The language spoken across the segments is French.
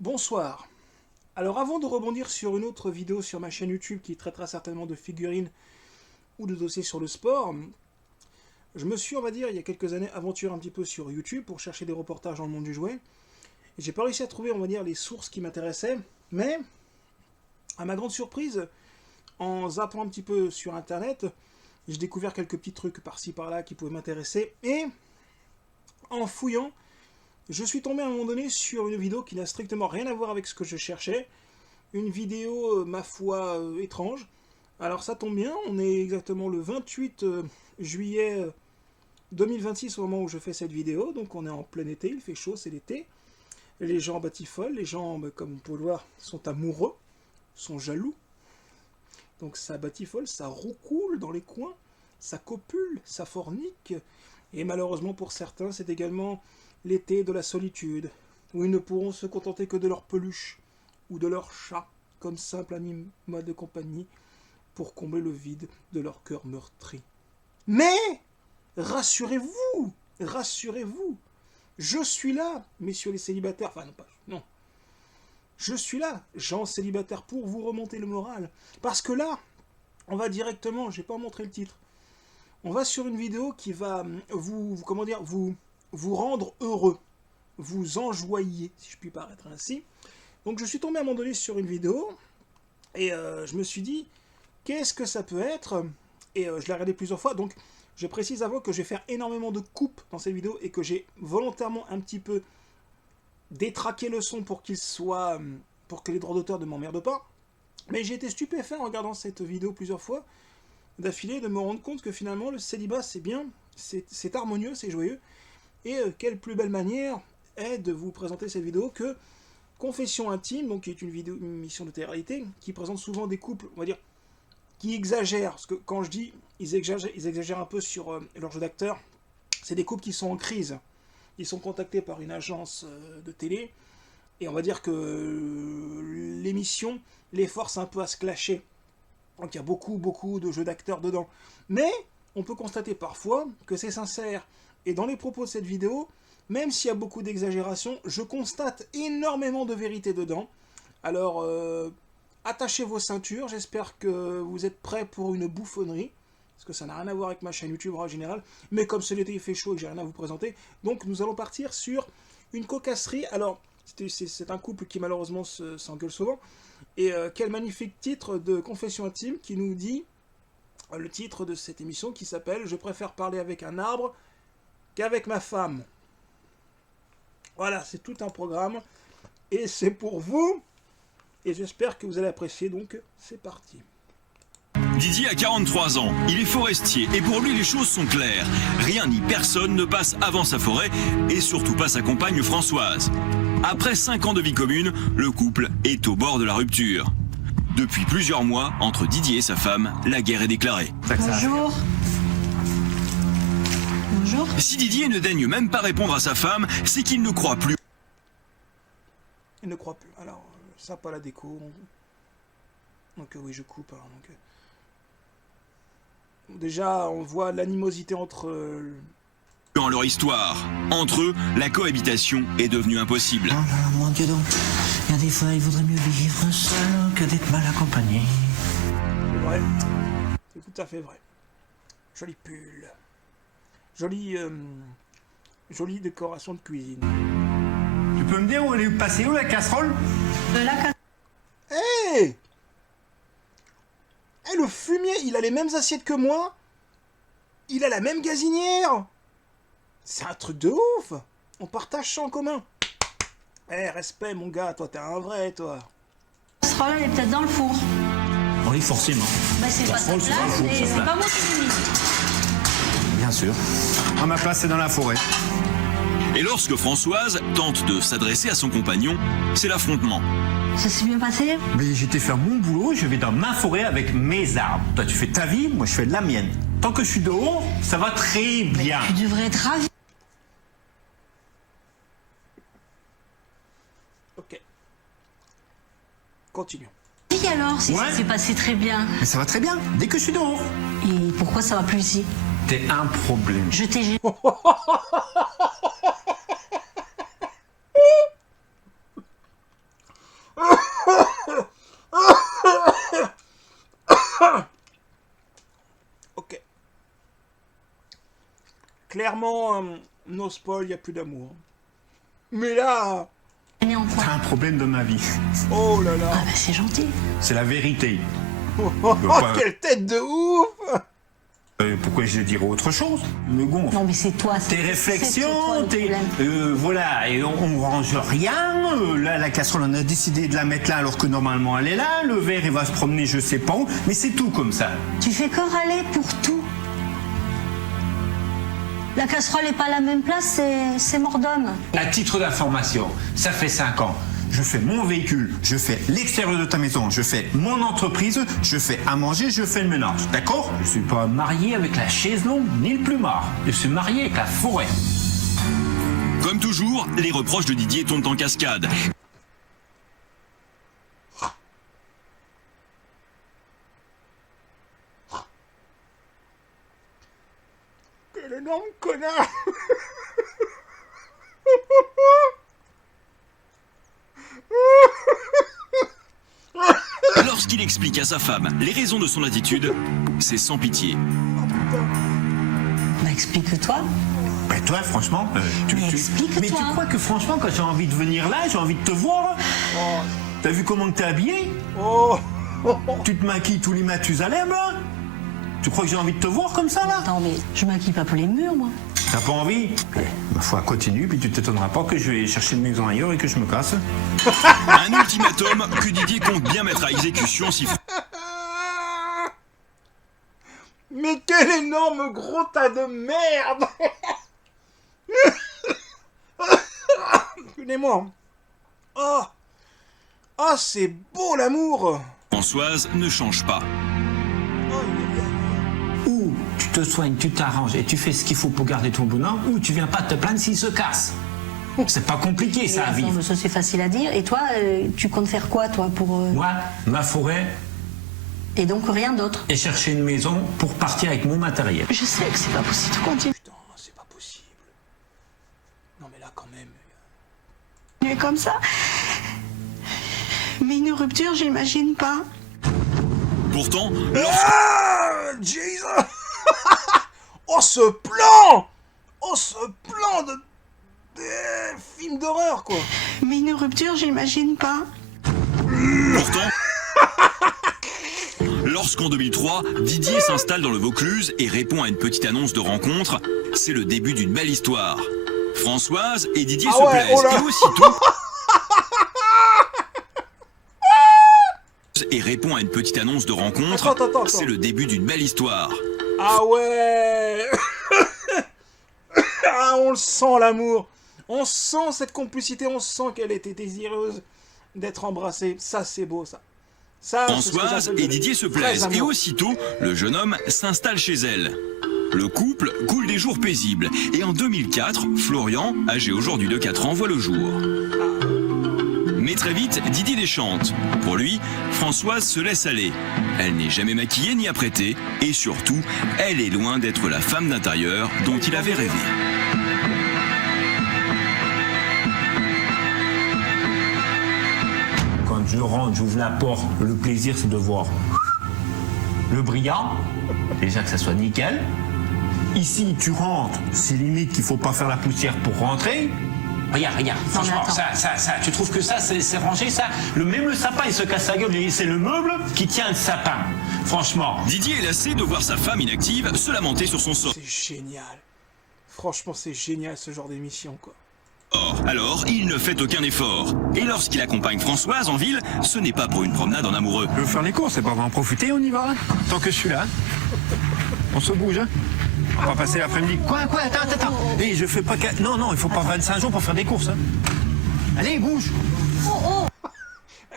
Bonsoir. Alors avant de rebondir sur une autre vidéo sur ma chaîne YouTube qui traitera certainement de figurines ou de dossiers sur le sport, je me suis, on va dire, il y a quelques années, aventuré un petit peu sur YouTube pour chercher des reportages dans le monde du jouet. Et j'ai pas réussi à trouver, on va dire, les sources qui m'intéressaient, mais à ma grande surprise, en zappant un petit peu sur internet, j'ai découvert quelques petits trucs par-ci par-là qui pouvaient m'intéresser, et en fouillant, je suis tombé à un moment donné sur une vidéo qui n'a strictement rien à voir avec ce que je cherchais. Une vidéo, ma foi, étrange. Alors ça tombe bien, on est exactement le 28 juillet 2026 au moment où je fais cette vidéo. Donc on est en plein été, il fait chaud, c'est l'été. Les gens batifolent, les gens, comme vous pouvez le voir, sont amoureux, sont jaloux. Donc ça batifole, ça roucoule dans les coins, ça copule, ça fornique. Et malheureusement pour certains, c'est également l'été de la solitude, où ils ne pourront se contenter que de leur peluche ou de leur chat, comme simple animal de compagnie, pour combler le vide de leur cœur meurtri. Mais, rassurez-vous, rassurez-vous, je suis là, messieurs les célibataires, enfin non pas, non, je suis là, gens célibataires, pour vous remonter le moral, parce que là, on va directement, je n'ai pas montré le titre, on va sur une vidéo qui va comment dire, vous rendre heureux, vous enjoyer, si je puis paraître ainsi. Donc je suis tombé à un moment donné sur une vidéo, et je me suis dit, qu'est-ce que ça peut être? Et je l'ai regardé plusieurs fois, donc je précise avant que je vais faire énormément de coupes dans cette vidéo, et que j'ai volontairement un petit peu détraqué le son pour qu'il soit, pour que les droits d'auteur ne m'emmerdent pas. Mais j'ai été stupéfait en regardant cette vidéo plusieurs fois, d'affilée, de me rendre compte que finalement le célibat c'est bien, c'est harmonieux, c'est joyeux. Et quelle plus belle manière est de vous présenter cette vidéo que Confession intime, donc qui est une émission de télé-réalité, qui présente souvent des couples, on va dire, qui exagèrent. Parce que quand je dis ils exagèrent un peu sur leur jeu d'acteur, c'est des couples qui sont en crise. Ils sont contactés par une agence de télé, et on va dire que l'émission les force un peu à se clasher. Donc il y a beaucoup de jeux d'acteurs dedans. Mais on peut constater parfois que c'est sincère. Et dans les propos de cette vidéo, même s'il y a beaucoup d'exagération, je constate énormément de vérité dedans. Alors, attachez vos ceintures, j'espère que vous êtes prêts pour une bouffonnerie, parce que ça n'a rien à voir avec ma chaîne YouTube en général, mais comme c'est l'été, il fait chaud et que j'ai rien à vous présenter, donc nous allons partir sur une cocasserie. Alors, c'est un couple qui malheureusement s'engueule souvent, et quel magnifique titre de Confession intime qui nous dit, le titre de cette émission qui s'appelle « Je préfère parler avec un arbre qu'avec ma femme ». Voilà, c'est tout un programme, et c'est pour vous, et j'espère que vous allez apprécier, donc c'est parti. Didier a 43 ans, il est forestier, et pour lui les choses sont claires. Rien ni personne ne passe avant sa forêt, et surtout pas sa compagne Françoise. Après 5 ans de vie commune, le couple est au bord de la rupture. Depuis plusieurs mois, entre Didier et sa femme, la guerre est déclarée. Bonjour. Bonjour. Si Didier ne daigne même pas répondre à sa femme, c'est qu'il ne croit plus. Il ne croit plus. Alors, ça, pas la déco. Donc oui, je coupe. Hein, déjà, on voit l'animosité entre... Dans leur histoire. Entre eux, la cohabitation est devenue impossible. Oh là, mon Dieu donc, il y a des fois, il vaudrait mieux vivre seul que d'être mal accompagné. C'est vrai. C'est tout à fait vrai. Joli pull. Jolie décoration de cuisine. Tu peux me dire où elle est passée, où la casserole? Hé hey, le fumier, il a les mêmes assiettes que moi. Il a la même gazinière. C'est un truc de ouf. On partage ça en commun. Eh, respect, mon gars. Toi, t'es un vrai, toi. La casserole, elle est peut-être dans le four. Oui, forcément. Bah, c'est pas sa place et c'est pas moi qui l'ai mis. Bien sûr. À ma place, c'est dans la forêt. Et lorsque Françoise tente de s'adresser à son compagnon, c'est l'affrontement. Ça s'est bien passé? Mais j'étais faire mon boulot, je vais dans ma forêt avec mes arbres. Toi, tu fais ta vie, moi, je fais la mienne. Tant que je suis dehors, ça va très bien. Tu devrais être ravi. Ok. Continuons. Et alors, si Ouais. ça s'est passé très bien. Mais ça va très bien, dès que je suis dehors. Et pourquoi ça va plus ici? T'es un problème. Je t'ai gêné. clairement, no spoil, il n'y a plus d'amour. Mais là, né en quoi? T'as un problème de ma vie. oh là là. Ah bah c'est gentil. C'est la vérité. Oh, pas- quelle tête de ouf. Pourquoi je dirais autre chose? Me gonfle. Non mais c'est toi. Tes c'est réflexions, toi, le tes... problème. voilà, et on range rien. Là, la casserole, on a décidé de la mettre là alors que normalement elle est là. Le verre, il va se promener je sais pas où. Mais c'est tout comme ça. Tu fais que râler pour tout. La casserole n'est pas à la même place, c'est mort d'homme. À titre d'information, ça fait 5 ans. Je fais mon véhicule, je fais l'extérieur de ta maison, je fais mon entreprise, je fais à manger, je fais le ménage. D'accord? Je suis pas marié avec la chaise longue ni le plumard. Je suis marié avec la forêt. Comme toujours, les reproches de Didier tombent en cascade. Quel énorme connard. Lorsqu'il explique à sa femme les raisons de son attitude, c'est sans pitié. Bah explique-toi. Ben toi, franchement, Mais explique-toi. Mais tu crois que franchement, quand j'ai envie de venir là, j'ai envie de te voir? T'as vu comment t'es habillé? Oh. Tu te maquilles tous les Mathusalem, là? Tu crois que j'ai envie de te voir comme ça, là? Attends, mais je maquille pas pour les murs, moi. T'as pas envie? Ma foi, continue, puis tu t'étonneras pas que je vais chercher une maison ailleurs et que je me casse. Un ultimatum que Didier compte bien mettre à exécution si Mais quel énorme gros tas de merde. Excusez-moi. Oh. Oh, c'est beau l'amour. Françoise ne change pas. Oh, Ou tu te soignes, tu t'arranges et tu fais ce qu'il faut pour garder ton bonheur, ou tu viens pas te plaindre s'il se casse. C'est pas compliqué ça à Attends, vivre. mais ça c'est facile à dire. Et toi, tu comptes faire quoi, toi, pour... Moi, ma forêt, Et donc rien d'autre. et chercher une maison pour partir avec mon matériel. Je sais que c'est pas possible de continuer putain, c'est pas possible. Non mais là quand même. Comme ça. Mais une rupture, j'imagine pas. Pourtant, Ah, Jesus. Oh ce plan. Oh ce plan de film d'horreur quoi. Mais une rupture, j'imagine pas. lorsqu'en 2003, Didier s'installe dans le Vaucluse et répond à une petite annonce de rencontre, c'est le début d'une belle histoire. Françoise et Didier Ah se ouais, plaisent oh là. et aussitôt... et répond à une petite annonce de rencontre, Attends. c'est le début d'une belle histoire. Ah ouais. Ah on le sent l'amour. On sent cette complicité, on sent qu'elle était désireuse d'être embrassée. Ça c'est beau ça. Ça, c'est ce que Françoise j'appelle et de Didier se vrai plaisent et amour. aussitôt, le jeune homme s'installe chez elle. Le couple coule des jours paisibles et en 2004, Florian, âgé aujourd'hui de 4 ans, voit le jour. Mais très vite, Didier déchante. Pour lui, Françoise se laisse aller. Elle n'est jamais maquillée ni apprêtée et surtout, elle est loin d'être la femme d'intérieur dont il avait rêvé. Quand je rentre, j'ouvre la porte, le plaisir c'est de voir le brillant, déjà que ça soit nickel. Ici, tu rentres, c'est limite qu'il faut pas faire la poussière pour rentrer. Regarde, franchement, attends. ça, tu trouves que ça, c'est rangé, ça? Même le sapin, il se casse la gueule, et c'est le meuble qui tient le sapin. Franchement. Didier est lassé de voir sa femme inactive se lamenter sur son sort. C'est génial. Franchement, c'est génial ce genre d'émission quoi. Alors, il ne fait aucun effort. Et lorsqu'il accompagne Françoise en ville, ce n'est pas pour une promenade en amoureux. Je veux faire les courses, c'est pas pour en profiter, on y va. Tant que je suis là. On se bouge, hein. On va passer l'après-midi. Quoi, attends. Hé, je fais pas... Non, il faut pas 25 jours pour faire des courses, hein. Allez, bouge.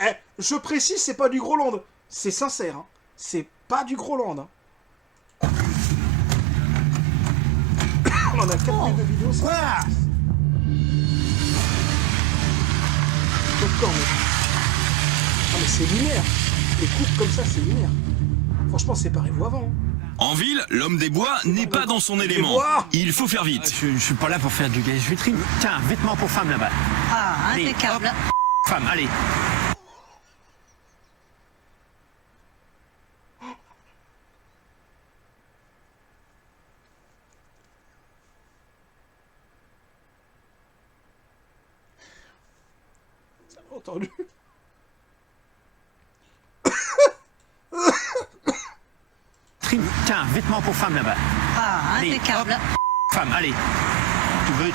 Eh, je précise, c'est pas du Groland. C'est sincère. Hein. C'est pas du Groland. Hein. On en a 4 minutes de vidéo. Ça. Quoi? Encore, mais... Ah, mais c'est lunaire. Les coupes comme ça, c'est lunaire. Franchement, séparez-vous avant. Hein. En ville, l'homme des bois n'est pas dans son élément. bois. Il faut faire vite. Je suis pas là pour faire du lèche-vitrine. Tiens, vêtements pour femme là-bas. Ah, Allez, impeccable. Femme, allez. Entendu. Tiens, vêtements pour femme là-bas. Ah, Allez, impeccable. Femme, allez. Tu veux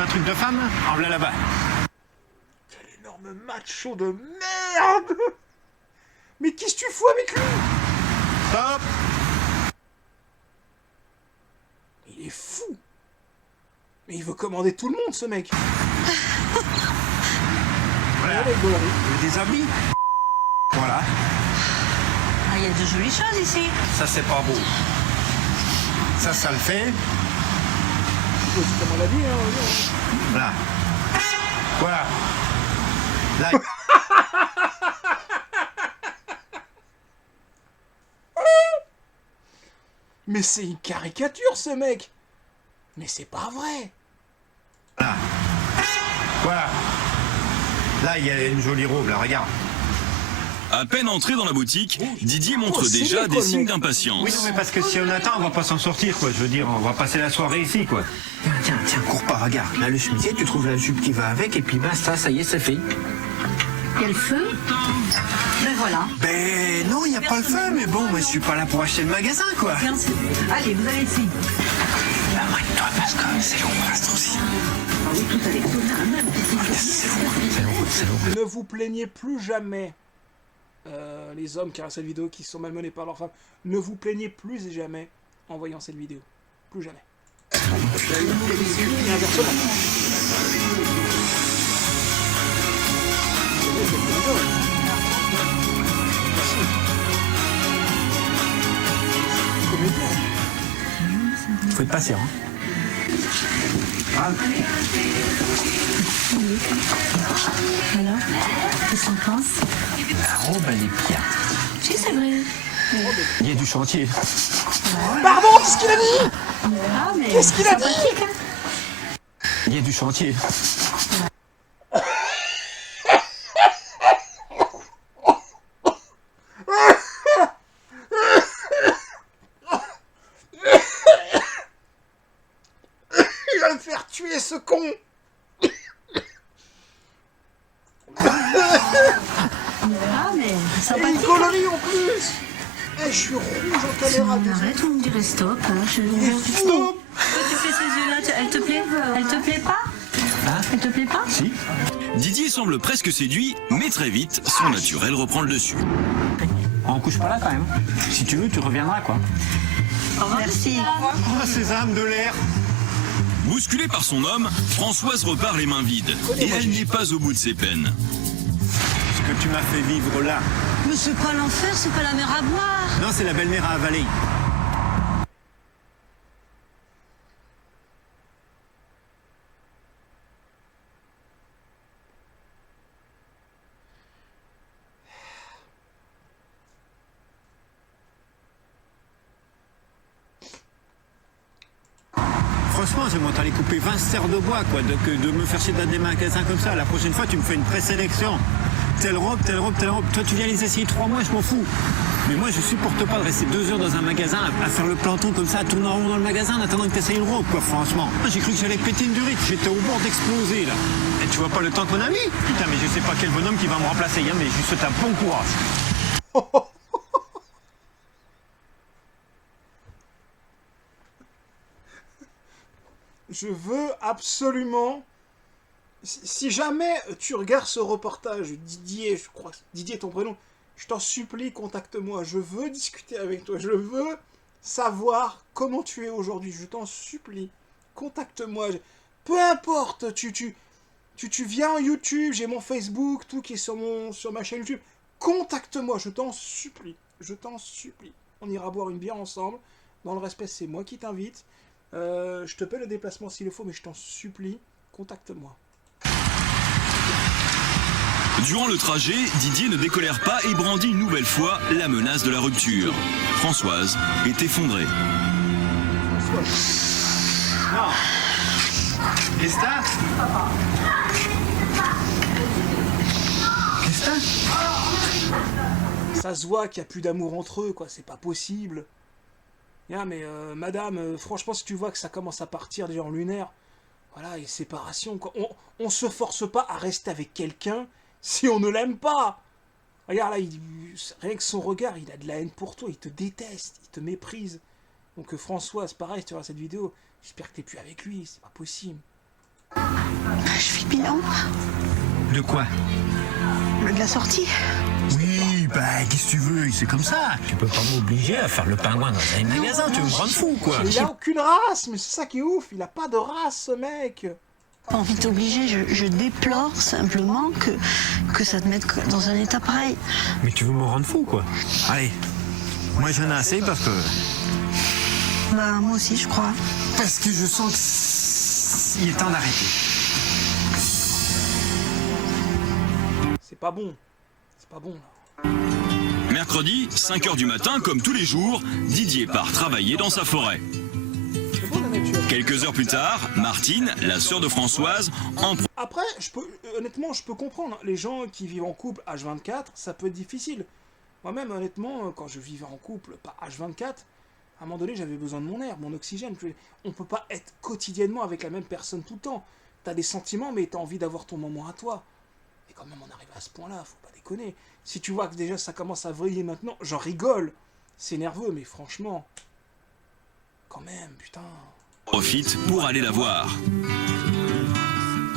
un truc de femme? En voilà là-bas. Quel énorme macho de merde. Mais qu'est-ce que tu fous avec lui? Stop. Il est fou. Mais il veut commander tout le monde, ce mec. Voilà. Allez, Bolari. Tu veux des habits? Voilà. Ah, il y a de jolies choses ici. Ça, c'est pas beau. Ça le fait. C'est comme on l'a dit, hein. Voilà. Voilà. Là. Mais c'est une caricature, ce mec. Mais c'est pas vrai. Voilà. Voilà. Là, il y a une jolie robe, là, regarde. À peine entré dans la boutique, Didier montre c'est déjà bien, des quoi, le signes mec. d'impatience. Oui, non, mais parce que si on attend, on va pas s'en sortir, quoi. Je veux dire, on va passer la soirée ici, quoi. Tiens, cours pas, regarde. Là, le chemisier, tu trouves la jupe qui va avec, et puis basta, ça y est, c'est fait. Il y a le feu. Ben voilà. Ben non, il n'y a pas le feu, mais bon, moi, je suis pas là pour acheter le magasin, quoi. Allez, vous allez ici. Arrête-toi, parce que c'est long, reste aussi. C'est long. Ne vous plaignez plus jamais. Les hommes qui regardent cette vidéo, qui sont malmenés par leurs femmes, ne vous plaignez plus et jamais en voyant cette vidéo. Plus jamais. Et inversement. Faut être patient, hein. Alors, qu'est-ce qu'on pense? La robe, elle est bien. Si, c'est vrai. Il y a du chantier. Pardon, qu'est-ce qu'il a dit? Ah, mais Qu'est-ce qu'il a dit? sympathique, hein. Il y a du chantier. Il va me faire tuer, ce con. Ah, mais Et une sympathique. colonie en plus. Eh, je suis rouge en caméra. Arrête, on me dirait stop. Hein. Stop. Pourquoi tu fais ces yeux-là? Elle te plaît? Elle te plaît pas? Elle te plaît pas? Si. Didier semble presque séduit, mais très vite, son naturel reprend le dessus. On couche pas là, quand même. Si tu veux, tu reviendras, quoi. Merci. Oh, ces âmes de l'air. Bousculée par son homme, Françoise repart les mains vides. Et elle n'est pas au bout de ses peines. Ce que tu m'as fait vivre là. Mais c'est pas l'enfer, c'est pas la mer à boire. Non, c'est la belle-mère à avaler. Franchement, j'aimerais t'aller couper 20 serres de bois, quoi, de me faire chier dans des magasins comme ça. La prochaine fois, tu me fais une présélection. Telle robe, telle robe, telle robe. Toi, tu viens les essayer 3 mois, je m'en fous. Mais moi, je supporte pas de rester 2 heures dans un magasin à faire le planton comme ça, à tourner en rond dans le magasin en attendant que tu essayes une robe, quoi, franchement. Moi, j'ai cru que j'allais péter une durite. J'étais au bord d'exploser, là. Et tu vois pas le temps qu'on a mis? Putain, mais je sais pas quel bonhomme qui va me remplacer, hein, mais juste un bon courage. Je veux absolument... Si jamais tu regardes ce reportage, Didier, je crois que Didier est ton prénom, je t'en supplie, contacte-moi. Je veux discuter avec toi. Je veux savoir comment tu es aujourd'hui. Je t'en supplie. Contacte-moi. Peu importe, tu viens en YouTube, j'ai mon Facebook, tout qui est sur ma chaîne YouTube. Contacte-moi, je t'en supplie. Je t'en supplie. On ira boire une bière ensemble. Dans le respect, c'est moi qui t'invite. Je te paie le déplacement s'il le faut, mais je t'en supplie, contacte-moi. Durant le trajet, Didier ne décolère pas et brandit une nouvelle fois la menace de la rupture. Françoise est effondrée. Non. Qu'est-ce que t'as? Qu'est-ce que t'as? Ça se voit qu'il n'y a plus d'amour entre eux, quoi, c'est pas possible. Yeah, mais madame, franchement, si tu vois que ça commence à partir déjà en lunaire, voilà, et séparation, quoi. On se force pas à rester avec quelqu'un si on ne l'aime pas. Regarde là, rien que son regard, il a de la haine pour toi, il te déteste, il te méprise. Donc Françoise, pareil, si tu vois cette vidéo, j'espère que t'es plus avec lui, c'est pas possible. Je fais le bilan De quoi? de la sortie. Oui, bah, qu'est-ce que tu veux? C'est comme ça. Tu peux pas m'obliger à faire le pingouin dans un magasin. Tu veux me rendre fou, quoi. Il a aucune race, mais c'est ça qui est ouf, il a pas de race, ce mec. Pas envie de t'obliger, je déplore simplement que ça te mette dans un état pareil. Mais tu veux me rendre fou, quoi. Allez, moi j'en ai assez parce que... Bah, moi aussi, je crois. Parce que je sens qu'il est temps d'arrêter. C'est pas bon. C'est pas bon, là. Mercredi, 5h du matin, comme tous les jours, Didier part travailler dans sa forêt. C'est beau, la nature. Quelques heures plus tard, Martine, la sœur de Françoise, en Après, honnêtement, je peux comprendre. Les gens qui vivent en couple H24, ça peut être difficile. Moi-même, honnêtement, quand je vivais en couple, pas H24, à un moment donné, j'avais besoin de mon air, mon oxygène. On peut pas être quotidiennement avec la même personne tout le temps. T'as des sentiments, mais t'as envie d'avoir ton moment à toi. Et quand même, on arrive à ce point-là, faut pas déconner. Si tu vois que déjà ça commence à vriller maintenant, j'en rigole. C'est nerveux, mais franchement... Quand même, putain... profite pour aller la voir.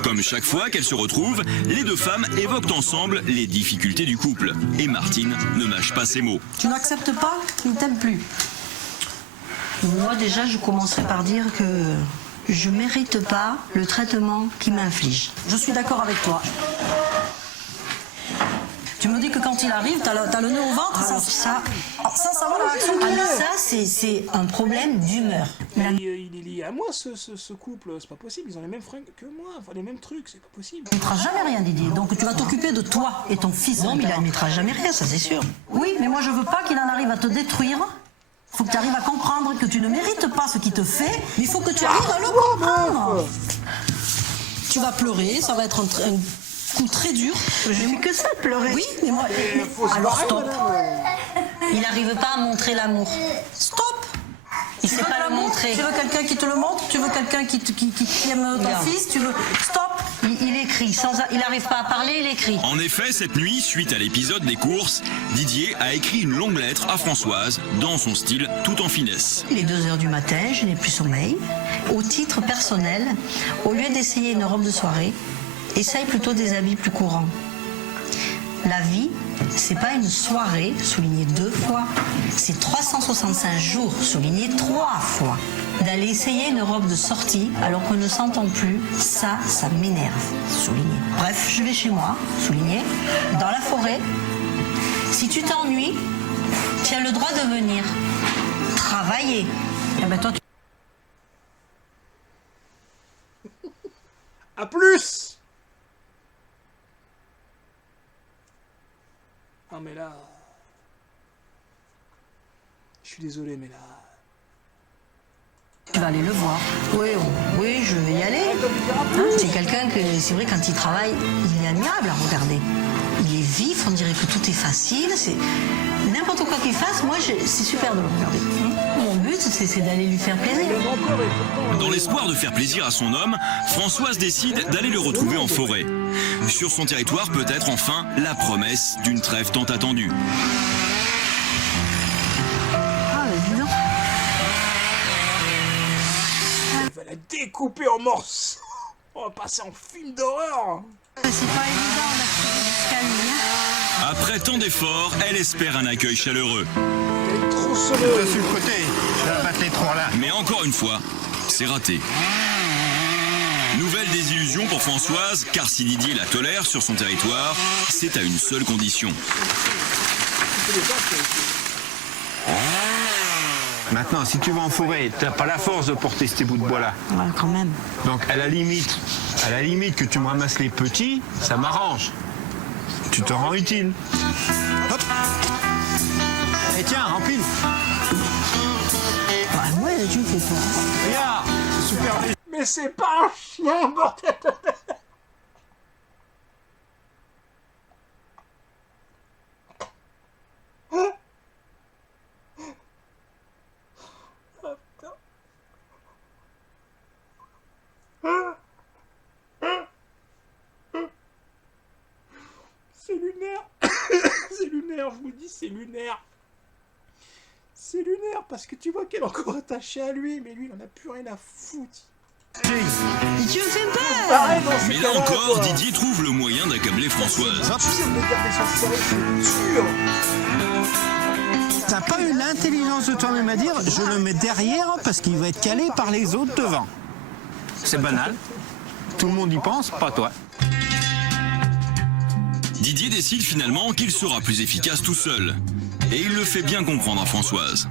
Comme chaque fois qu'elles se retrouvent, les deux femmes évoquent ensemble les difficultés du couple. Et Martine ne mâche pas ses mots. Tu n'acceptes pas qu'il ne t'aime plus. Moi, déjà, je commencerai par dire que je mérite pas le traitement qu'il m'inflige. Je suis d'accord avec toi. Tu me dis que quand il arrive, t'as le nœud au ventre. Alors ça, Ça va la réaction ah, qu'il mais a. ça c'est un problème d'humeur. Il est lié à moi, ce couple. C'est pas possible, ils ont les mêmes fringues que moi. Enfin, les mêmes trucs, c'est pas possible. Il ne fera jamais rien, Didier. Donc tu vas t'occuper de toi et ton fils. Non, mais il admettra jamais rien, ça c'est sûr. Oui, mais moi je veux pas qu'il en arrive à te détruire. Faut que tu arrives à comprendre que tu ne mérites pas ce qu'il te fait. Mais il faut que tu arrives à le comprendre. Tu vas pleurer, ça va être un coup très dur. Je fais que ça, pleurer. Oui, mais moi... Faut se Alors barrer, stop. madame. Il n'arrive pas à montrer l'amour. Stop. Il sait pas le montrer. Tu veux quelqu'un qui te le montre? Tu veux quelqu'un qui aime ton Regarde. fils? Tu veux... Stop. Il écrit, il n'arrive pas à parler, il écrit. En effet, cette nuit, suite à l'épisode des courses, Didier a écrit une longue lettre à Françoise, dans son style tout en finesse. Il est 2h du matin, je n'ai plus sommeil. Au titre personnel, au lieu d'essayer une robe de soirée, essaye plutôt des habits plus courants. La vie, c'est pas une soirée, souligné 2 fois. C'est 365 jours, souligné 3 fois. D'aller essayer une robe de sortie alors qu'on ne s'entend plus, ça m'énerve, souligné. Bref, je vais chez moi, souligné, dans la forêt. Si tu t'ennuies, tu as le droit de venir travailler. Eh ben toi, tu... À plus. Non mais là... Je suis désolé, mais là... tu vas aller le voir. Oui, je vais y aller. C'est quelqu'un que, c'est vrai, quand il travaille, il est admirable à regarder. Il est vif, on dirait que tout est facile. C'est n'importe quoi qu'il fasse, moi, c'est super de le regarder. Mon but, c'est d'aller lui faire plaisir. Dans l'espoir de faire plaisir à son homme, Françoise décide d'aller le retrouver en forêt. Sur son territoire peut être enfin la promesse d'une trêve tant attendue. Ah, dis donc. Il va la découper en morceaux. On va passer en film d'horreur. C'est pas évident d'accéder jusqu'à lui. Hein. Après tant d'efforts, elle espère un accueil chaleureux. Elle est trop Toi sonneuse. sur le côté, je vais battre les trois là. Mais encore une fois, c'est raté. Nouvelle désillusion pour Françoise, car si Didier la tolère sur son territoire, c'est à une seule condition. Maintenant, si tu vas en forêt, t'as pas la force de porter ces bouts de bois là. Ouais, quand même. Donc à la limite que tu me ramasses les petits, ça m'arrange. Tu te rends utile. Hop. Et tiens, rempile. Ouais, moi, tu me fais peur. Regarde, c'est super léger. Mais c'est pas un chien, bordel. C'est lunaire. C'est lunaire, je vous dis, c'est lunaire. C'est lunaire parce que tu vois qu'elle est encore attachée à lui, mais lui, il en a plus rien à foutre. Mais tu me fais peur. Pareil dans ces Mais là cas-là, encore, quoi. Didier trouve le moyen d'accabler Françoise. C'est pire de garder son sérieux, c'est dur. T'as pas eu l'intelligence de toi-même à dire je le mets derrière parce qu'il va être calé par les autres devant. C'est banal. Tout le monde y pense, pas toi. Didier décide finalement qu'il sera plus efficace tout seul. Et il le fait bien comprendre à Françoise.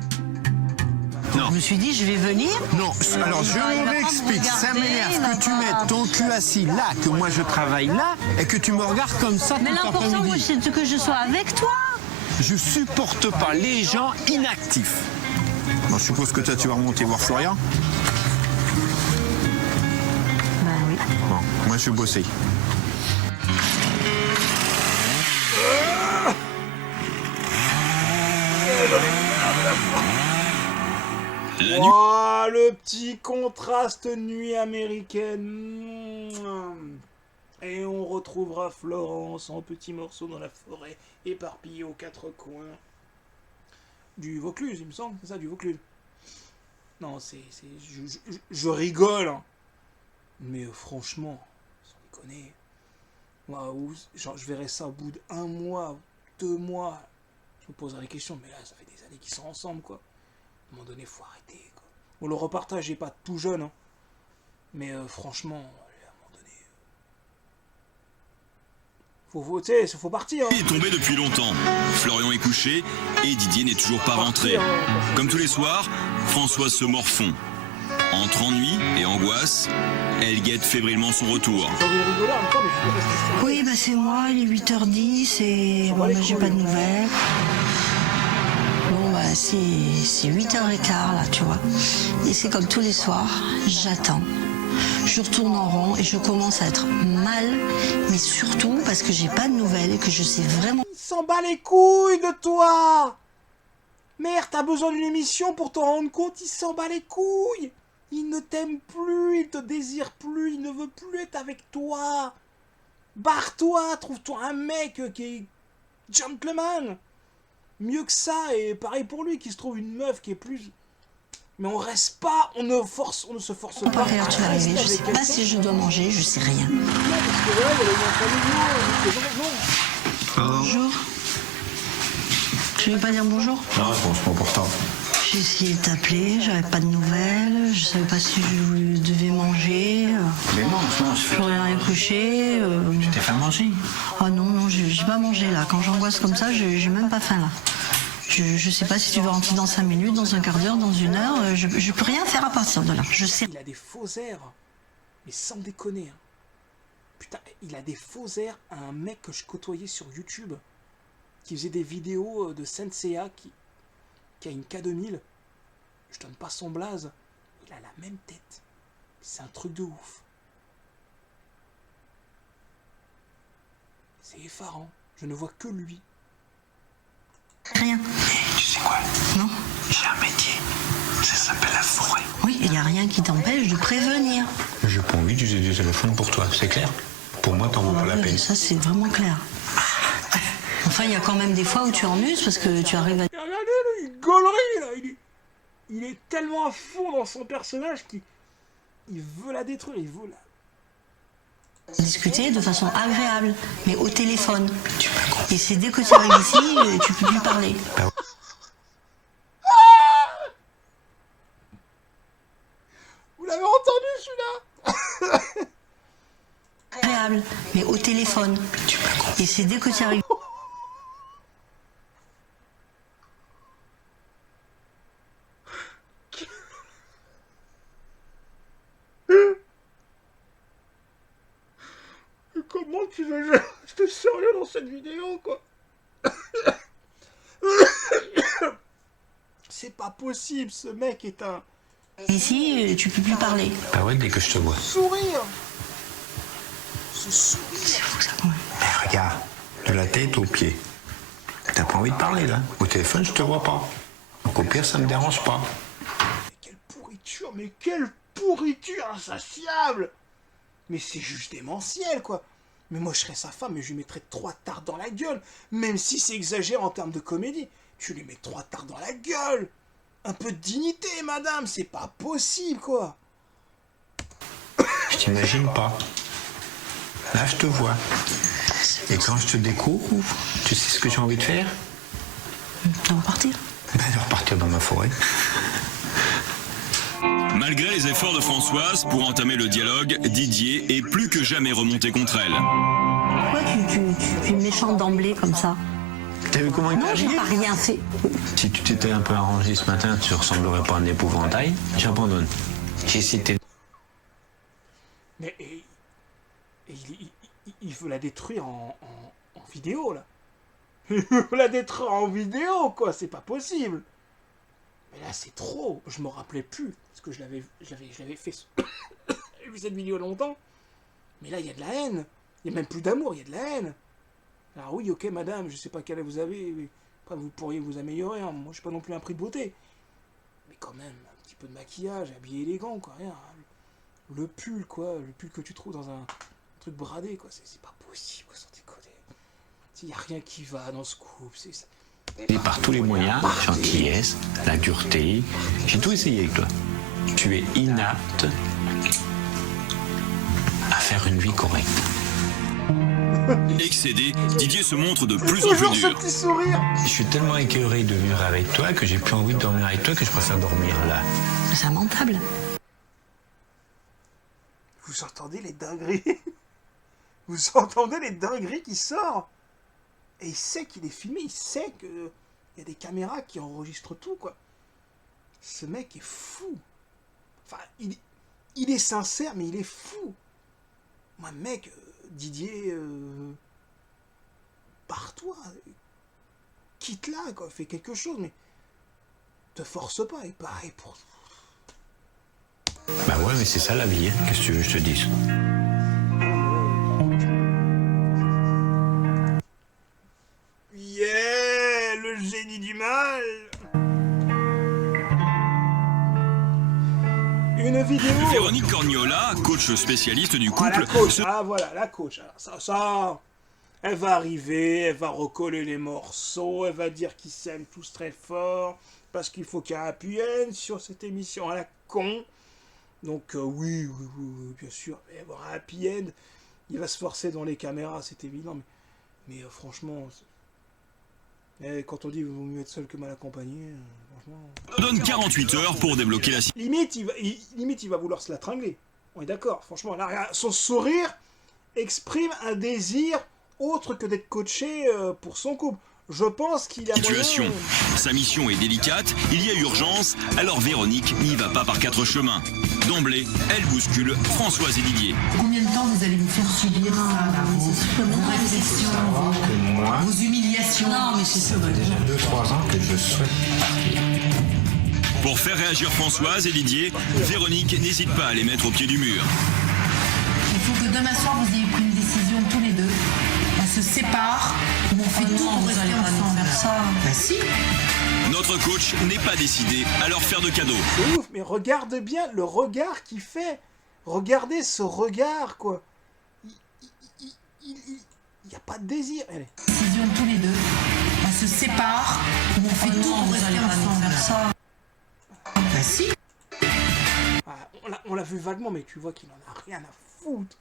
Je me suis dit, je vais venir. Non, alors je Il va m'explique, pas me ça regarder, m'énerve il va que tu pas- mettes ton cul assis là, que moi je travaille là, et que tu me regardes comme ça Mais tout l'important, moi, l'après-midi. c'est que je sois avec toi. Je supporte pas les gens inactifs. Bon, je suppose que toi tu vas remonter voir Florian. Ben oui. Bon, moi je suis bossé. La nuit, Oh, le petit contraste nuit américaine. Et on retrouvera Florence en petits morceaux dans la forêt, éparpillée aux quatre coins. Du Vaucluse, il me semble, c'est ça, du Vaucluse. Non, je rigole. Hein. Mais franchement, sans déconner. Moi, genre, je verrai ça au bout d'1 mois, 2 mois. Je me poserai des questions, mais là, ça fait des années qu'ils sont ensemble, quoi. À un moment donné, faut arrêter, quoi. Bon, le repartage n'est pas tout jeune, hein. Mais franchement, à un moment donné... Faut voter, il faut partir. Hein. est tombée depuis longtemps. Florian est couché et Didier n'est toujours pas rentré. Comme tous les soirs, Françoise se morfond. Entre ennui et angoisse, elle guette fébrilement son retour. J'ai envie de rigoler en même temps, mais je suis resté sérieux. Oui, bah c'est moi, il est 8h10 et bon, bah, j'ai pas de nouvelles. Bon, bah c'est 8h15 là, tu vois. Et c'est comme tous les soirs, j'attends. Je retourne en rond et je commence à être mal, mais surtout parce que j'ai pas de nouvelles et que je sais vraiment. Il s'en bat les couilles de toi. Merde, t'as besoin d'une émission pour t'en rendre compte, il s'en bat les couilles. Il ne t'aime plus, il te désire plus, il ne veut plus être avec toi. Barre-toi, trouve-toi un mec qui est gentleman. Mieux que ça, et pareil pour lui, qui se trouve une meuf qui est plus... Mais on reste pas, on ne se force Pas pas. à quelle heure tu vas arriver, je sais pas si je dois manger, je sais rien. Parce que voilà, il y a les liens familiaux, Bonjour. Tu veux pas dire bonjour? Non, bon, c'est pas important. J'ai essayé de t'appeler, j'avais pas de nouvelles, je savais pas si je devais manger. Mais non, je Florian est couché. t'ai fait manger. Oh non, j'ai pas mangé là. Quand j'angoisse comme ça, j'ai même pas faim là. Je sais pas si tu vas rentrer dans 5 minutes, dans un quart d'heure, dans 1 heure. Je peux rien faire à partir de là. Je sais. Il a des faux airs. Mais sans déconner. Hein. Putain, il a des faux airs à un mec que je côtoyais sur YouTube. Qui faisait des vidéos de Senseiya qui a une K2000. Je donne pas son blaze. Il a la même tête. C'est un truc de ouf. C'est effarant. Je ne vois que lui. Rien. Tu sais quoi? Non? J'ai un métier. Ça s'appelle la forêt. Oui, il n'y a rien qui t'empêche de prévenir. J'ai pas envie d'utiliser du téléphone pour toi, c'est clair? Pour moi, t'en vaut pas la Oui, peine. ça, c'est vraiment clair. Enfin, il y a quand même des fois où tu en uses parce que tu arrives à Et regardez, là, il gaulerie, là. Il est tellement à fond dans son personnage qu'il veut la détruire. Il veut la... discuter de façon agréable, mais au téléphone. Et c'est dès que tu arrives ici, tu peux plus parler. Vous l'avez entendu, celui-là? Agréable, mais au téléphone. Et c'est dès que tu arrives. Comment tu veux rester sérieux dans cette vidéo, quoi? C'est pas possible, ce mec est un Ici, tu peux plus parler. Ah ouais, dès que je te vois. sourire. Ce sourire. C'est fou ça quand même. Mais regarde, de la tête aux pieds. T'as pas envie de parler là? Au téléphone, je te vois pas. Donc au pire, ça me dérange pas. Mais quelle pourriture insatiable. Mais c'est juste démentiel, quoi. Mais moi, je serais sa femme et je lui mettrais 3 tartes dans la gueule. Même si c'est exagéré en termes de comédie. Tu lui mets 3 tartes dans la gueule. Un peu de dignité, madame. C'est pas possible, quoi. Je t'imagine pas. Là, je te vois. Et quand je te découvre, tu sais ce que j'ai envie de faire? On va partir. De repartir dans ma forêt. Malgré les efforts de Françoise pour entamer le dialogue, Didier est plus que jamais remonté contre elle. Pourquoi tu es méchante d'emblée comme ça? T'as vu comment il t'a Non, j'ai habillé? pas rien fait. Si tu t'étais un peu arrangé ce matin, tu ressemblerais pas à un épouvantail. J'abandonne. J'ai cité. Mais il veut la détruire en vidéo, là. Il veut la détruire en vidéo, quoi. C'est pas possible. Mais là, c'est trop. Je me rappelais plus. Parce que je l'avais fait. J'ai vu cette vidéo longtemps. Mais là, il y a de la haine. Il n'y a même plus d'amour, il y a de la haine. Alors oui, ok, madame, je sais pas quel âge vous avez. Mais après, vous pourriez vous améliorer. Hein. Moi, je suis pas non plus un prix de beauté. Mais quand même, un petit peu de maquillage, habillé élégant, quoi. Rien. Le pull, quoi. Le pull que tu trouves dans un truc bradé, quoi. C'est pas possible, quoi, sans déconner. Il n'y a rien qui va dans ce couple. Et par tous les moyens, gentillesse, la dureté, j'ai tout essayé avec toi. Tu es inapte à faire une vie correcte. Excédé, Didier se montre de plus en plus Toujours ce dur. petit sourire. Je suis tellement écœuré de vivre avec toi que j'ai plus envie de dormir avec toi, que je préfère dormir là. C'est lamentable. Vous entendez les dingueries? Vous entendez les dingueries qui sortent? Et il sait qu'il est filmé, il sait qu'il y a des caméras qui enregistrent tout, quoi. Ce mec est fou. Enfin, il est sincère, mais il est fou. Moi, mec, Didier, pars-toi. Quitte-la, quoi. Fais quelque chose, mais te force pas. Et pareil pour... Bah ouais, mais c'est ça la vie, hein. Qu'est-ce que tu veux que je te dise? Yeah, le génie du mal. Une vidéo. Véronique Corniola, coach spécialiste du Ah, la couple, coach. Ah, voilà, la coach. Alors, ça, elle va arriver, elle va recoller les morceaux, elle va dire qu'ils s'aiment tous très fort, parce qu'il faut qu'il y ait un happy end sur cette émission à la con. Donc, oui, bien sûr, il va y avoir un happy end. Il va se forcer dans les caméras, c'est évident, mais franchement... quand on dit qu'il vaut mieux être seul que mal accompagné, franchement... donne 48 heures pour débloquer la Limite, il va vouloir se la tringler. On est d'accord, franchement. Là, son sourire exprime un désir autre que d'être coaché pour son couple. Je pense qu'il a situation. moyen... Sa mission est délicate, il y a urgence, alors Véronique n'y va pas par 4 chemins. D'emblée, elle bouscule Françoise et Didier. Combien de temps vous allez nous faire subir ça, là, vos réflexions, vos humiliations? Non, mais c'est ça. Déjà 2-3 ans que je souhaite partir. Pour faire réagir Françoise et Didier, Véronique n'hésite pas à les mettre au pied du mur. Il faut que demain soir vous ayez pris une décision tous les deux. On se sépare, ou on fait tout pour rester ensemble. Bah si. Notre coach n'est pas décidé à leur faire de cadeaux. C'est ouf, mais regarde bien le regard qu'il fait. Regardez ce regard, quoi. Il n'y a pas de désir. Allez. Décision tous les deux. On se sépare, ou on fait tout pour rester ensemble. Bah si. Ah, on l'a vu vaguement, mais tu vois qu'il en a rien à foutre.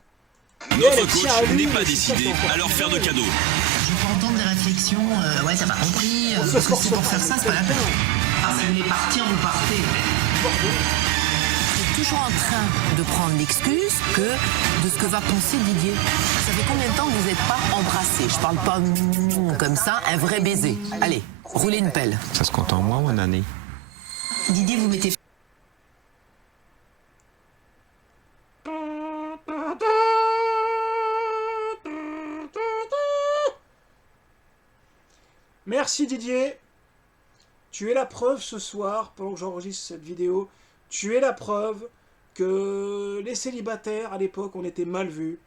Notre coach n'est pas décidé à leur faire de cadeaux. Je peux entendre des réflexions, ouais t'as pas compris, parce que c'est pour faire ça, c'est pas la peine. Ah, si vous voulez partir, vous partez. Je suis toujours en train de prendre l'excuse de ce que va penser Didier. Ça fait combien de temps que vous n'êtes pas embrassés? Je parle pas comme ça, un vrai baiser. Allez, roulez une pelle. Ça se compte en mois ou en année? Didier, vous mettez... Merci Didier. Tu es la preuve ce soir, pendant que j'enregistre cette vidéo, tu es la preuve que les célibataires, à l'époque, on était mal vus.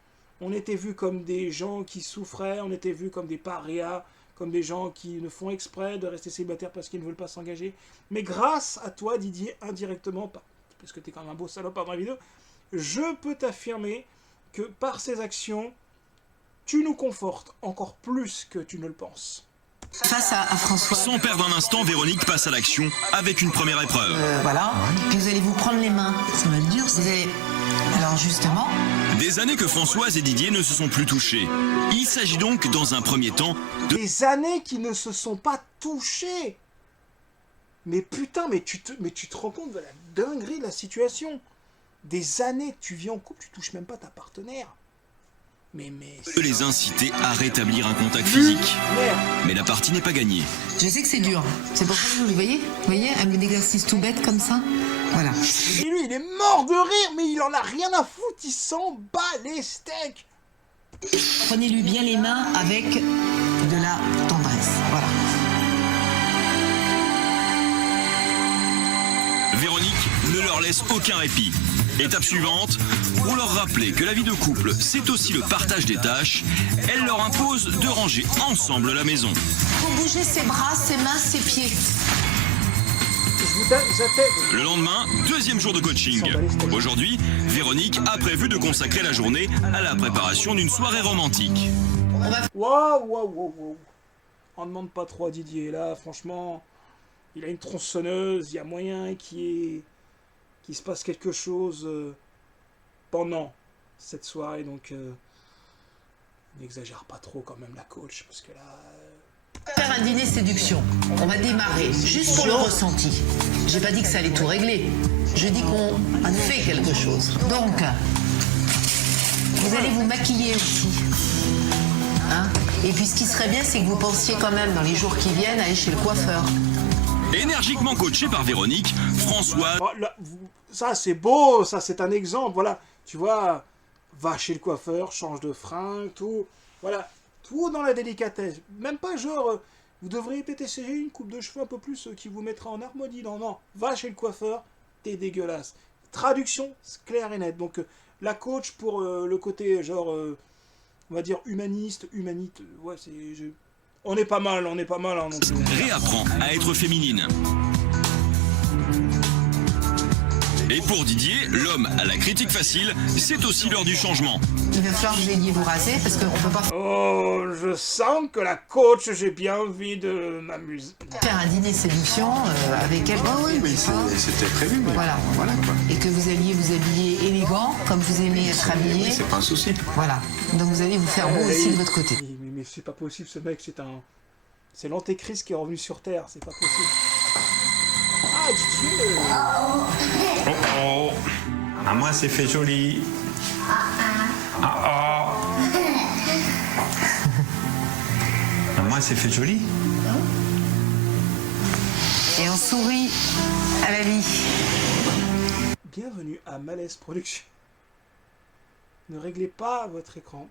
On était vus comme des gens qui souffraient, on était vus comme des parias, comme des gens qui ne font exprès de rester célibataires parce qu'ils ne veulent pas s'engager. Mais grâce à toi, Didier, indirectement, parce que tu es quand même un beau salopard dans la vidéo, je peux t'affirmer que par ces actions, Tu nous confortes encore plus que tu ne le penses. Face à François. Sans perdre un instant, Véronique passe à l'action avec une première épreuve. Voilà. Puis vous allez vous prendre les mains. Ça va être dur, ça. Vous allez... Alors justement, Des années que Françoise et Didier ne se sont plus touchés. Il s'agit donc, dans un premier temps, de... Des années qui ne se sont pas touchées. Mais putain, mais tu te rends compte de la dinguerie de la situation. Des années que tu vis en couple, tu touches même pas ta partenaire. Mais de les inciter à rétablir un contact physique. merde. Mais la partie n'est pas gagnée. je sais que c'est dur. C'est pour ça que vous voyez, un exercice tout bête comme ça. Voilà. Et lui, il est mort de rire, mais il en a rien à foutre, il s'en bat les steaks. Prenez-lui bien les mains avec de la tendresse. Voilà. Véronique ne leur laisse aucun répit. Étape suivante, pour leur rappeler que la vie de couple, c'est aussi le partage des tâches, elle leur impose de ranger ensemble la maison. Faut bouger ses bras, ses mains, ses pieds. Le lendemain, deuxième jour de coaching. Aujourd'hui, Véronique a prévu de consacrer la journée à la préparation d'une soirée romantique. Waouh. On demande pas trop à Didier. Là, franchement, il a une tronçonneuse. Il y a moyen qu'il se passe quelque chose pendant cette soirée. Donc, n'exagère pas trop quand même la coach. Parce que là... Faire un dîner séduction. On va démarrer juste pour le ressenti. J'ai pas dit que ça allait tout régler. Je dis qu'on fait quelque chose. Donc, vous allez vous maquiller aussi. Hein? Et puis ce qui serait bien, c'est que vous pensiez quand même dans les jours qui viennent à aller chez le coiffeur. Énergiquement coachée par Véronique, Françoise... Oh, là, ça, c'est beau. Ça, c'est un exemple. Voilà. Tu vois, va chez le coiffeur, change de fringue, tout. Voilà. Tout dans la délicatesse. Même pas genre, vous devriez peut-être essayer une coupe de cheveux un peu plus qui vous mettra en harmonie. Non. Va chez le coiffeur, t'es dégueulasse. Traduction, c'est clair et net. Donc, la coach pour le côté, genre, on va dire humaniste. Ouais, c'est... On est pas mal, hein, donc... réapprend à être féminine. Et pour Didier, l'homme à la critique facile, c'est aussi l'heure du changement. Il va falloir que vous ayez vous raser parce qu'on peut pas Oh, je sens que la coach, j'ai bien envie de m'amuser. faire un dîner séduction avec elle. Ah oui, mais c'était prévu. Mais Voilà. quoi. Et que vous alliez vous habiller élégant, comme vous aimez être habillé. Oui, c'est pas un souci. Voilà. Donc vous allez vous faire beau aussi de votre côté. Mais c'est pas possible, ce mec, c'est l'antéchrist qui est revenu sur Terre, c'est pas possible. Ah, Didier. Oh. À moi, c'est fait joli. À moi, c'est fait joli. Et on sourit à la vie. Bienvenue à Malaise Production. Ne réglez pas votre écran.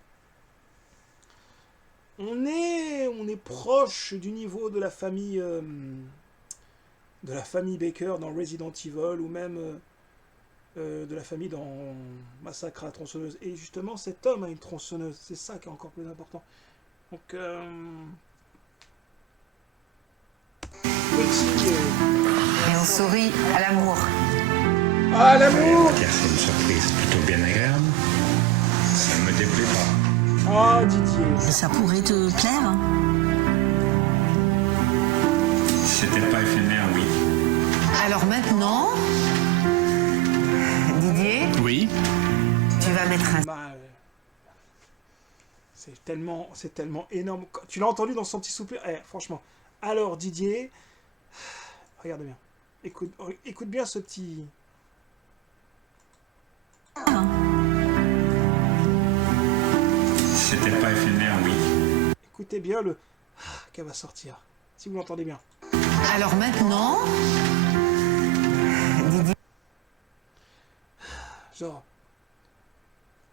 On est proche du niveau de la famille Baker dans Resident Evil ou même de la famille dans Massacre à la tronçonneuse. Et justement, cet homme a une tronçonneuse. C'est ça qui est encore plus important. Donc, Et on sourit à l'amour. Ah, l'amour! C'est une surprise plutôt bien agréable. Ça ne me déplaît pas. Ah, Didier. Ça pourrait te plaire, hein? C'était pas éphémère, oui. Alors maintenant, Didier, Oui. tu vas mettre un... Bah, c'est tellement énorme. Tu l'as entendu dans son petit soupir. Franchement. Alors, Didier, regarde bien. Écoute bien ce petit... C'était pas éphémère, oui. Écoutez bien le... qu'elle va sortir. Si vous l'entendez bien. Alors maintenant, Didier, Genre,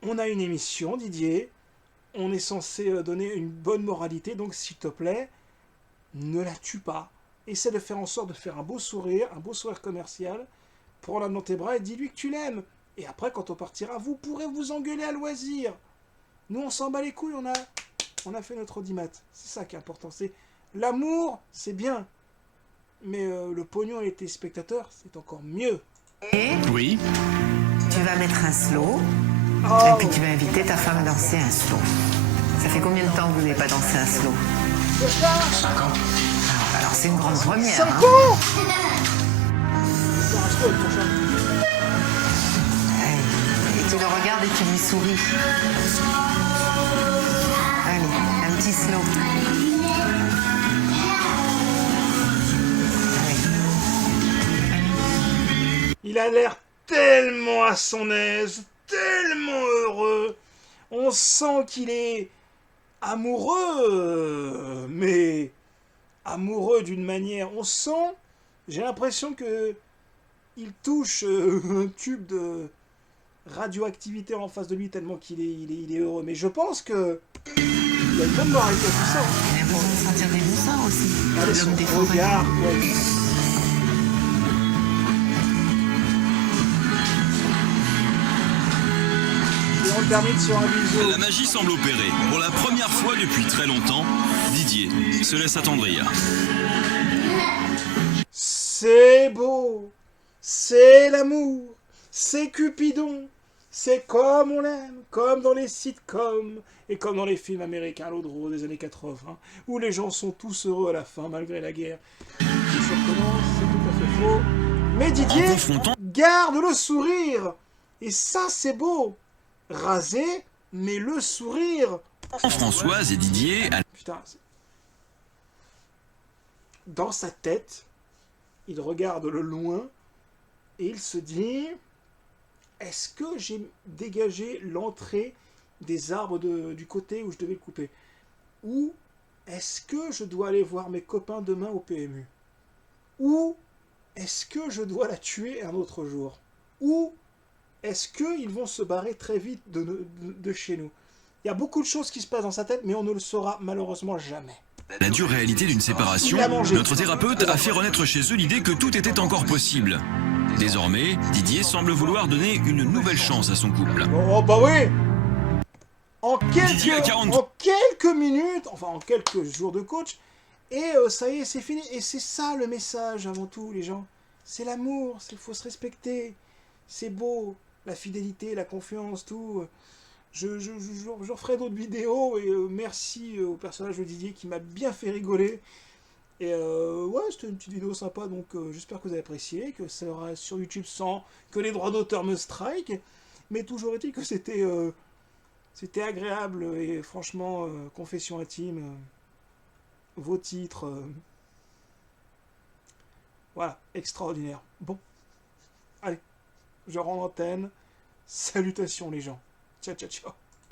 on a une émission, Didier. On est censé donner une bonne moralité. Donc, s'il te plaît, ne la tue pas. Essaie de faire en sorte de faire un beau sourire commercial. Prends-la dans tes bras et dis-lui que tu l'aimes. Et après, quand on partira, vous pourrez vous engueuler à loisir. Nous, on s'en bat les couilles, on a fait notre audimat. C'est ça qui est important. C'est l'amour, c'est bien. Mais le pognon et les téléspectateurs, c'est encore mieux. Oui. tu vas mettre un slow. Oh. Et puis tu vas inviter ta femme à danser un slow. Ça fait combien de temps que vous n'avez pas dansé un slow? 5 ans. Alors c'est une grande première. 5 hein. ans. Et tu le regardes et tu lui souris. Allez, un petit slow. Il a l'air tellement à son aise, tellement heureux. On sent qu'il est amoureux, mais amoureux d'une manière. On sent, j'ai l'impression que il touche un tube de radioactivité en face de lui tellement il est heureux. Mais je pense que il a une bonne moralité à tout ça. Il a pour sentir des douceurs aussi. Allez, L'homme des son forêts. regard, ouais. Et on termine sur un bisou. La magie semble opérer. Pour la première fois depuis très longtemps, Didier se laisse attendrir. C'est beau, c'est l'amour, c'est Cupidon, c'est comme on l'aime, comme dans les sitcoms et comme dans les films américains à l'eau de rose des années 80, où les gens sont tous heureux à la fin malgré la guerre. Et surprenant, c'est tout à fait faux. Mais Didier En confrontant- garde le sourire, et ça c'est beau. Rasé, mais le sourire. Françoise et Didier à Putain. Dans sa tête, il regarde le loin et il se dit, est-ce que j'ai dégagé l'entrée des arbres du côté où je devais le couper? Ou est-ce que je dois aller voir mes copains demain au PMU? Ou est-ce que je dois la tuer un autre jour? Ou est-ce qu'ils vont se barrer très vite de chez nous? Il y a beaucoup de choses qui se passent dans sa tête, mais on ne le saura malheureusement jamais. la dure réalité d'une séparation, Il a mangé. notre thérapeute a fait renaître chez eux l'idée que tout était encore possible. Désormais, Didier semble vouloir donner une nouvelle chance à son couple. Oh bah oui. Didier a 40. En quelques minutes, enfin en quelques jours de coach, et ça y est, c'est fini. Et c'est ça le message avant tout, les gens. C'est l'amour, il faut se respecter. C'est beau, la fidélité, la confiance, tout. Je ferai d'autres vidéos et merci au personnage de Didier qui m'a bien fait rigoler. Et ouais, c'était une petite vidéo sympa, donc j'espère que vous avez apprécié, que ça sera sur YouTube sans que les droits d'auteur me strike. Mais toujours est-il que c'était agréable et franchement, confession intime, vos titres, voilà, extraordinaire. Bon, allez, je rends l'antenne. Salutations les gens. Ciao, ciao, ciao.